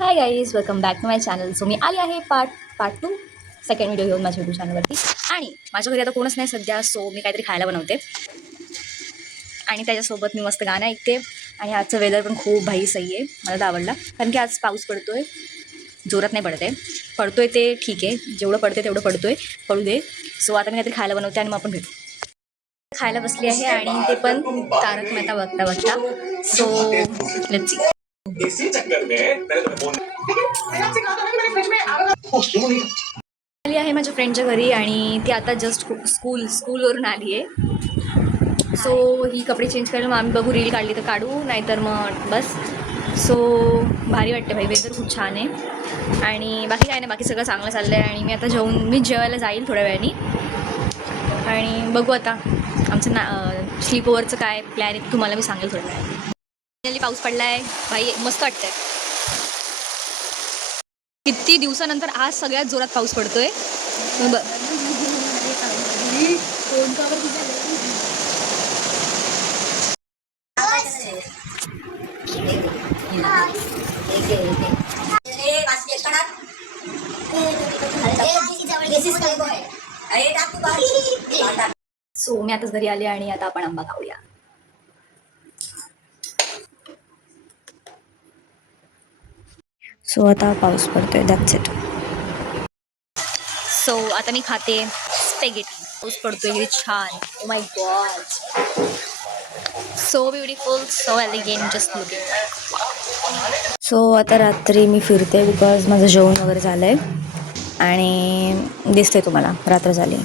High guys, welcome back to my channel. So मी आली आहे पार्ट टू सेकंड व्हिडिओ घेऊन माझ्या यूट्यूब चॅनलवरती. आणि माझ्या घरी आता कोणच नाही सध्या, सो मी काहीतरी खायला बनवते आणि त्याच्यासोबत मी मस्त गाणं ऐकते. आणि आजचं वेदर पण खूप भाई सही आहे, मला तर आवडला. कारण की आज पाऊस पडतोय, जोरात नाही पडत आहे, पडतोय ते ठीक आहे, जेवढं पडते तेवढं पडू दे. सो आता मी काहीतरी खायला बनवते आणि मग आपण भेटू. खायला बसली आहे आणि ते पण तारक मेहता बघता बघता. So let's see. इसी चक्कर में मैंने तुम्हें फोन आली आहे माझ्या फ्रेंडच्या घरी आणि ती आता जस्ट स्कूलवरून आली आहे. सो ही कपडे चेंज करेल, मग आम्ही बघू, रील काढली तर काढू, नाहीतर मग बस. सो भारी वाटते भाई, वेदर खूप छान आहे आणि बाकी काय नाही, बाकी सगळं चांगलं चाललं आहे. आणि मी आता मी जेवायला जाईल थोड्या वेळाने आणि बघू आता आमचं स्लीप ओव्हरचं काय प्लॅन आहे तुम्हाला मी सांगेल थोड्या वेळाने. फायनली पाऊस पडला आहे भाई, मस्त वाटतंय. किती दिवसानंतर आज सगळ्यात जोरात पाऊस पडतोय. सो मी आताच घरी आले आणि आता आपण आंबा खाऊया. सो आता पाऊस पडतोय, दॅट्स इट. सो आता मी खाते स्पॅगेटी. पाऊस पडतोय किती छान, oh my God, so beautiful, so elegant, just looking. So आता रात्री मी फिरते बिकॉज माझं जेवण वगैरे झालं आहे आणि दिसते तुम्हाला रात्र झाली.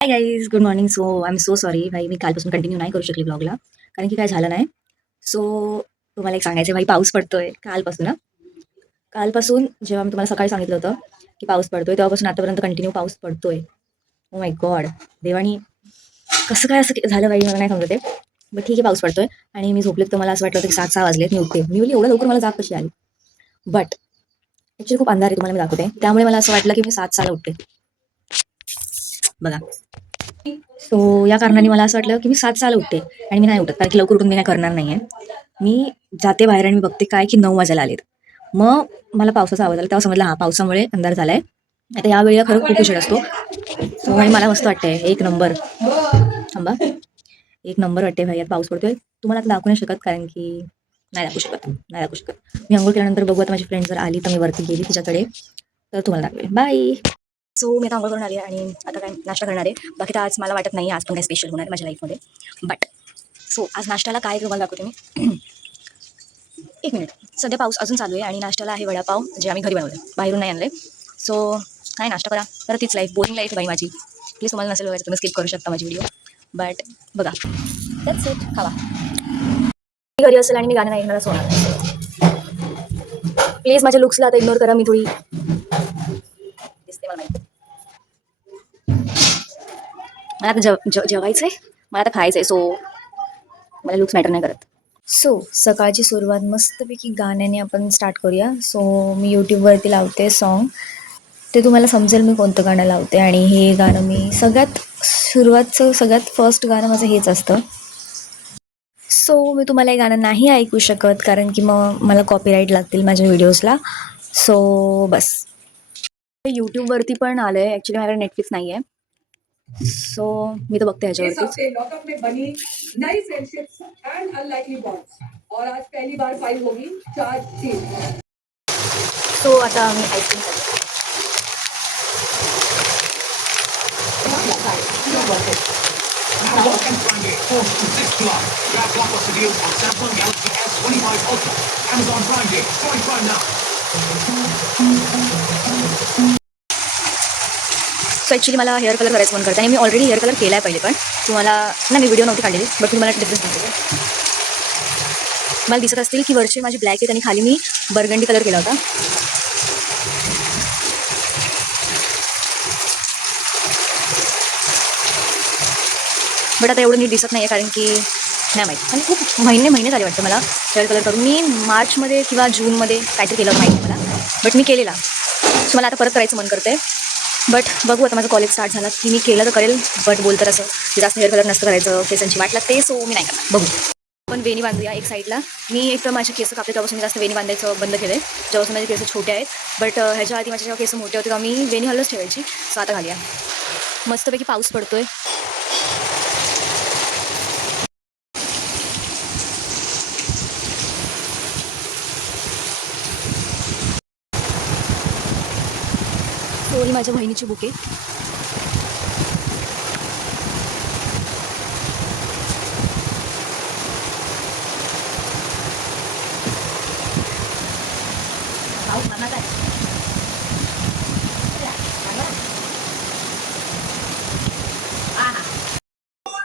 Hi guys, good morning. So I am so sorry भाई, मी कालपासून कंटिन्यू नाही करू शकली ब्लॉगला, कारण की काय झालं नाही. सो तुम्हाला एक सांगायचं भाई, पाऊस पडतोय कालपासून जेव्हा मी तुम्हाला सकाळी सांगितलं होतं की पाऊस पडतोय, तेव्हापासून आतापर्यंत कंटिन्यू पाऊस पडतोय. ओ माय गॉड, देवानी कसं काय असं झालं बाई, मला नाही समजत आहे. बट ठीक आहे, पाऊस पडतोय आणि मी झोपले, तर मला असं वाटलं होतं की 7-6 वाजलेत, मी उठते. मी बोलली एवढं लवकर मला जाग कशी आली, बट ॲक्च्युली खूप अंधार आहे, तुम्हाला मी दाखवते. त्यामुळे मला असं वाटलं की मी 7-6ला उठते बघा. सो या कारणाने मला असं वाटलं की मी 7-6ला उठते आणि मी नाही उठत, कारण की लवकर उठून मी काय करणार नाही आहे. मी जाते बाहेर आणि मी बघते काय की 9 वाजायला आलेत. मग मला पावसाचा आवाज आला, तेव्हा समजलं हा पावसामुळे अंधार झालाय. आता या वेळेला खरं खूप उशीर असतो. सो आणि मला मस्त वाटतंय, एक नंबर. थांबा, एक नंबर वाटते भाई, आता पाऊस पडतोय. तुम्हाला आता दाखवू नाही शकत, कारण की नाही दाखवू शकत. मी अंघोळ केल्यानंतर बघू, आता माझी फ्रेंड जर आली तर मी वरती गेली तिच्याकडे तर तुम्हाला दाखवेल. बाय. सो मी आता अंघोळ करून आली आणि आता काय नाश्ता करणार आहे. बाकी तर आज मला वाटत नाही आज पण काही स्पेशल होणार आहे माझ्या लाईफमध्ये, बट सो आज नाश्त्याला काय तुम्हाला दाखवते मी. एक मिनिट. सध्या पाऊस अजून चालू आहे आणि नाश्त्याला आहे वडापाव, जे आम्ही घरी बनवले, बाहेरून नाही आणले. सो काय नाश्ता करा तर तीच लाईफ, बोरिंग लाईफ आहे बाई माझी. प्लीज तुम्हाला नसेल बघायचं तुम्ही स्किप करू शकता माझी व्हिडिओ, बट बघा, दॅट्स इट. खावा. घरी असेल आणि मी गाणं नाही ऐकणार असं होणार. प्लीज माझ्या लुक्सला आता इग्नोर करा, मी थोडी दिसते मला माहिती. मला आता जेवायचं आहे, मला आता खायचं आहे, सो मला लुक्स मॅटर नाही करत. सो सकाळची सुरुवात मस्तपैकी गाण्याने आपण स्टार्ट करूया. सो मी यूट्यूबवरती लावते सॉन्ग, ते तुम्हाला समजेल मी कोणतं गाणं लावते. आणि हे गाणं मी सगळ्यात फर्स्ट गाणं माझं हेच असतं. सो मी तुम्हाला हे गाणं नाही ऐकू शकत, कारण की मग मला कॉपीराईट लागतील माझ्या व्हिडिओजला. सो बस. यूट्यूबवरती पण आलं आहे, ॲक्च्युली माझ्याकडे नेटफ्लिक्स नाही आहे, सो मी तर बघते ह्याच्यावरती. लॉकअप में बनी नई फ्रेंडशिप्स एंड अनलाइकली बॉन्ड्स और आज पहली बार फाइल होगी चार्जशीट. सो आता मी आईस्क्रीम खाते. सो ॲक्च्युली मला हेअर कलर करायचं मन करतं आणि मी ऑलरेडी हेअर कलर केला आहे पहिले, पण तुम्हाला ना मी व्हिडिओ नव्हती काढलेली, बट तुम्हाला डिफरन्स सांगते. मला दिसत असतील की वरचे माझी ब्लॅक आहेत आणि खाली मी बर्गंडी कलर केला होता. बट आता एवढं नीट दिसत नाही आहे, कारण की नाही माहीत, आणि खूप महिने झाले वाटतं मला हेअर कलर करून. मी मार्चमध्ये किंवा जूनमध्ये काहीतरी केलं माहिती मला, बट मी केलेला. सो मला आता परत करायचं मन करते, बट बघू आता माझं कॉलेज स्टार्ट झालं की मी केलं तर करेल. बट बोलतं असं की जास्त हेअर कलर नसतं करायचं, केसांची वाट लागते, सो मी नाही करणार. बघू. वेणी बांधूया एक साईडला. मी एक माझे केस कापले तेव्हापासून मी जास्त वेणी बांधायचं बंद केलं आहे. जेव्हापासून माझे केस छोटे आहेत. बट ह्याच्या आधी माझे जेव्हा केस मोठे होते तेव्हा मी वेणी घालूनच ठेवायची. सो आता घालूया. मस्तपैकी पाऊस पडतोय. सो ही माझ्या बहिणीची बुके.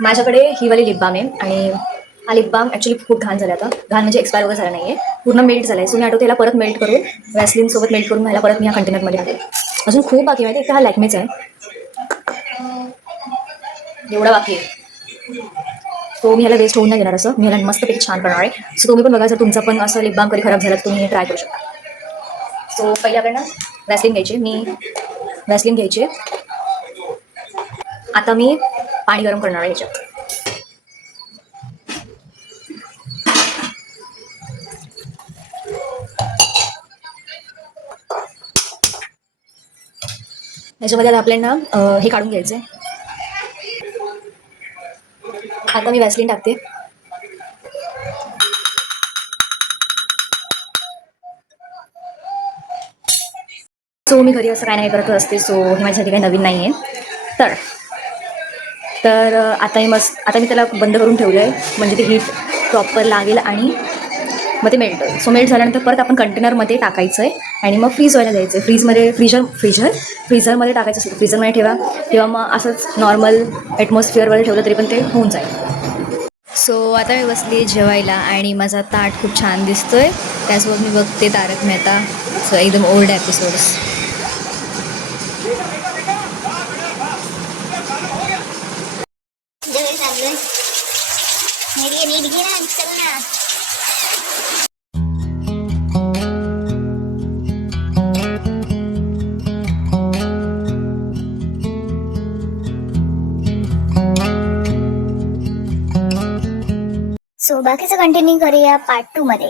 माझ्याकडे ही वाली लिप बाम आहे आणि हा लिप बाम ॲक्च्युली खूप घाण झाला आता. घाण म्हणजे एक्सपायर वगैरे झाला नाही आहे, पूर्ण मेल्ट झाला आहे. सो मी आठवते ह्याला परत मेल्ट करून वॅसलिनसोबत मेल्ट करून ह्याला परत मी ह्या कंटेनरमध्ये घालेल. अजून खूप बाकी माहिती आहे. एक हा लॅक्मेचा आहे, एवढा बाकी आहे. सो मी ह्याला वेस्ट होऊन नाही घेणार. असं मी ह्याला मस्तपैकी छान करणार आहे. सो तुम्ही पण बघा, जर तुमचा पण असं लिप बाम कधी खराब झाला तर तुम्ही हे ट्राय करू शकता. सो पहिले आपल्याला वॅसलिन घ्यायची. मी वॅसलिन घ्यायची. आता मी पाणी गरम करणार आहे ह्याच्यात. ह्याच्यामध्ये आता आपल्याला हे काढून घ्यायचं आहे. आता मी वॅसलिन टाकते. सो मी घरी असं काय नाही करत असते. सो हे माझ्यासाठी काही नवीन नाही आहे. तर आता मी त्याला बंद करून ठेवलं आहे, म्हणजे ते हीट प्रॉपर लागेल आणि मग ते मेल्ट होईल. सो मेल्ट झाल्यानंतर परत आपण कंटेनरमध्ये टाकायचं आहे आणि मग फ्रीज व्हायला द्यायचं आहे. फ्रीझरमध्ये टाकायचं असेल फ्रीझरमध्ये ठेवा, किंवा मग असंच नॉर्मल ॲटमॉस्फिअरवर ठेवलं तरी पण ते होऊन जाईल. सो आता मी बसली जेवायला आणि माझा ताट खूप छान दिसतोय. त्यासोबत मी बघते तारक मेहता. सो एकदम ओल्ड एपिसोड्स. सो बाकीचं कंटिन्यू करूया पार्ट 2 मध्ये.